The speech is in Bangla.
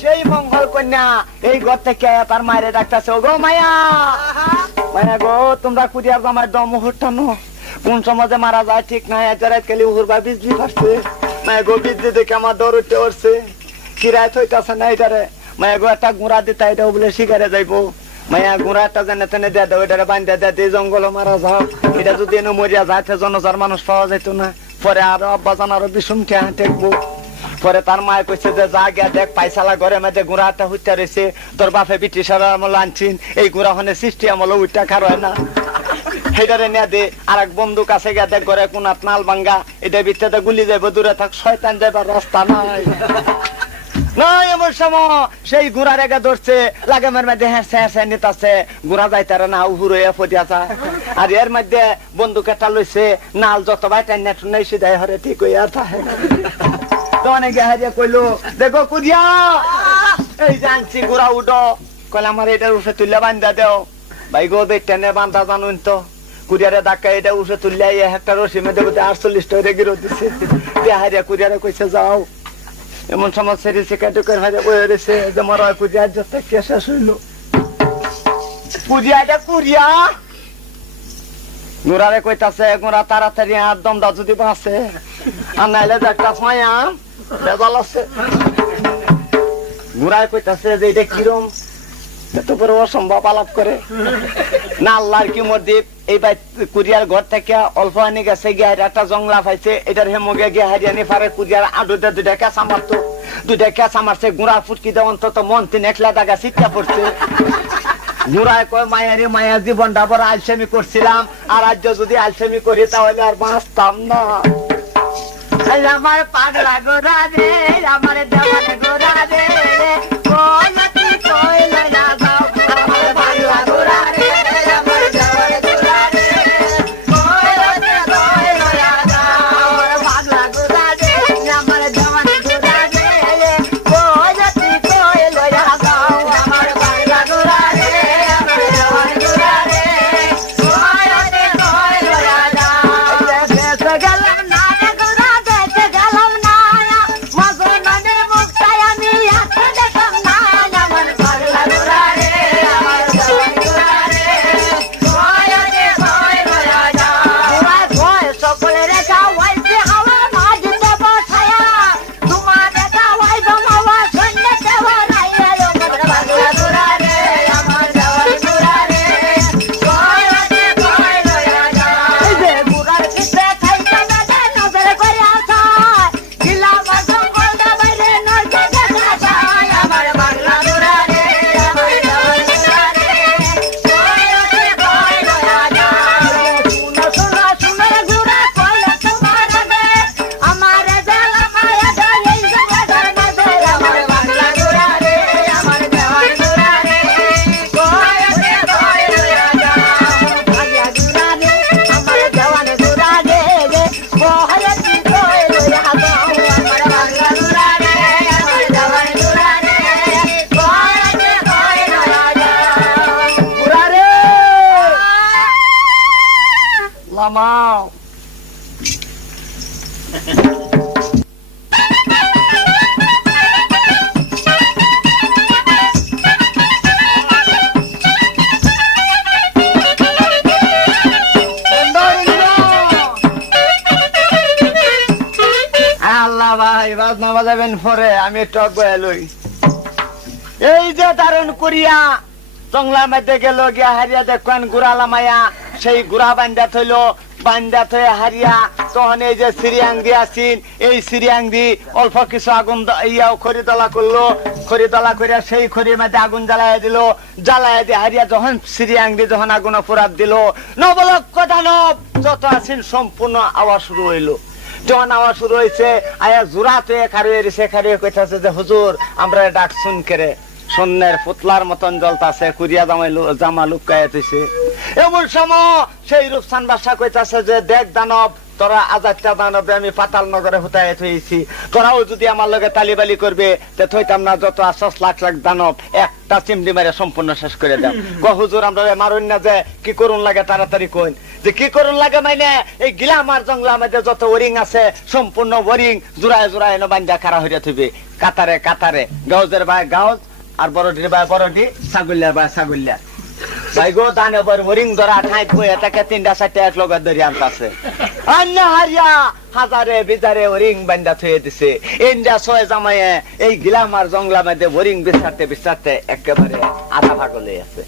সেই মঙ্গল কন্যা এই ঘর থেকে তার মায়ের ডাকতেছে, ও গো মায়া, মায়া গো, তোমরা কুরিয়ার জামাই দম মুহূর্তানো কোন সমাজে মারা যায় ঠিক নাই, কেলি উহুরবা বিজলি ফাটছে, মায়া গো বিজলি দেখে আমার ডর উঠতে উঠছে, কিরায় থইতাছে না এটারে, মায়া গো একটা গুঁড়া দিতা, এটা বলে শিকারে যাইবো, মায়া গুঁড়া একটা জেনে তেনে দিয়ে দাও, এটারে বান্ধা দিয়ে জঙ্গল মারা যাও, এটা যদি এনে মরিয়া যায় জনজার মানুষ পাওয়া যেত না, পরে আরো আব্বা জান আরো বিষম খেয়া ঠেকবো। পরে তার মায়ে কইছে যে যা গিয়া দেখ পাইসালা ঘরে মধ্যে গুঁড়া একটা হুইটা রয়েছে, তোর বাপে ব্রিটিশের আমল আনছিন, এই গুঁড়া হনে সৃষ্টি আমল উইটা খার হয় না, সেটারে নিয়ে দে। আর এক বন্দুক আছে গিয়া দেখ ঘরে কোন নাল ভাঙ্গা, এটা ভিতরে গুলি যাইব, দূরে থাক, শয়তান যাইবার রাস্তা নাই নাই। এমন সময় সেই গুড়ার এগে ধরছে, লাগামের মধ্যে হ্যাঁ নিতাছে, গুড়া যাইতারে না, উহুর হয়ে ফটিয়াছে, আর এর মধ্যে বন্দুক একটা লইছে, নাল যত ভাই টাইনে টুনে সিধাই হরে ঠিক হইয়া থাকে। তো অনেকে হারিয়ে কইলো, দেখো কুরিয়া, এই জানছি গুড়া উঠো, কইলে আমার এটার উঠে তুললে বান্ধা দেও, ভাই গো টেনে বান্ধা জানুন তো, কুরিয়ারে ধাক্কা এটা উঠে তুললে একটা রসি মেধে 48 টাকা গিরো দিচ্ছে, হারিয়া কুরিয়ারে কইছে যাও। এমন সময় সেরি শিকার হারিয়ে বয়ে রয়েছে যে মরা কুরিয়ার যাতে কে শেষ হইল, কুরিয়াটা কুরিয়া গোড়ারে কইতাছে, গোড়া তাড়াতাড়ি আর দমদা যদি বাঁচে, আর নাইলে একটা মায়া বেজাল আছে। গোড়ায় কইতাছে যে এটা কিরম, এত বড় অসম্ভব আলাপ করে না, আল্লাহর কি মর্দি, এই কুরিয়ার ঘর থেকে অল্প আনি গেছে, গিয়ে একটা জংলা পাইছে, এটার হেমগে গিয়ে হারিয়ানি পারে, কুরিয়ার আডুতে 2টা ক্যাঁচা মারতো, 2টা ক্যাঁচা মারছে, গুড়া ফুটকি দেওয়া অন্তত মন 3 একলা দাগা শিক্ষা পড়ছে। গুড়ায় কয়, মায়ারি মায়া জীবনটা বড় আলসেমি করছিলাম, আর আজ যদি আলসেমি করি তাহলে আর বাঁচতাম না। আমার পাগলা গোড়া রে, আমার দেওয়ানে গোড়া রে, পরে আমি টক বয়ালই এই যে দারুণ করিয়া জংলার মধ্যে গেল, গিয়া হারিয়া দেখেন গুড়ালা মায়া, সেই গুড়া বান্ধা থইল, বান্ধা থয়ে হারিয়া তখন এই যে সিরিয়াং দিয়ে আসিন, এই সিরিয়াং দি অল্প কিছু আগুন ইয়াও খড়িদলা করলো, খড়িদলা করিয়া সেই খড়ির মধ্যে আগুন জ্বালাইয়া দিল, জ্বালাইয়া দিয়ে হারিয়া যখন সিরিয়াং দি যখন আগুন ফুরাত দিল, নবলক্ষ দানব যত আসিন সম্পূর্ণ আওয়াজ শুরু হইল। যখন আওয়াজ শুরু হয়েছে, আয়া জোড়াতে খারিয়ে রেছে, খারিয়ে কইতাছে যে হুজুর আমরা ডাক শুন করে সন্ন্যের পুতলার মতন জ্বলতাছে, কুরিয়া জামা লুকায় দিছে। এমন সময় সেই রূপসান বাদশা কইতাছে যে দেখ দানব, তোরা আজাদটা দানবে আমি পাতাল নগরে হুতায় থইছি, তোরাও যদি আমার লগে তালিবালি করবে তে থইতাম না, যত আসস লাখ লাখ দানব একটা চিমড়ি মারে সম্পূর্ণ শেষ করে দাও। ক হুজুর আমরা মারুন না, যে কি করুন লাগে তাড়াতাড়ি কইন। যে কি করুন লাগে মানে এই গিলামার জঙ্গলার মধ্যে যত ওরিং আছে সম্পূর্ণ ওরিং জোড়ায় জোড়ায় এনে বান্ধা খাড়া হইয়া থইবে কাতারে কাতারে গাউজের ভাই গাউজ আর বড়ডির ভাই বড়ডি ছাগলিয়ার ভাই ছাগলিয়া ভাই গো দানে বড় ওরিং ধরা ঠাই বই এটাকে 3টা 4টা এক লগে ধরে আনতাছে আন্না হারিয়া হাজারে বিজারে ওরিং বান্ধা থইয়ে দিছে ইন্ডিয়া ছয় জামাইয়ে এই গিলামার জঙ্গলার মধ্যে ওরিং বিচারতে বিচারতে একেবারে আধা ভাগ হয়ে আছে।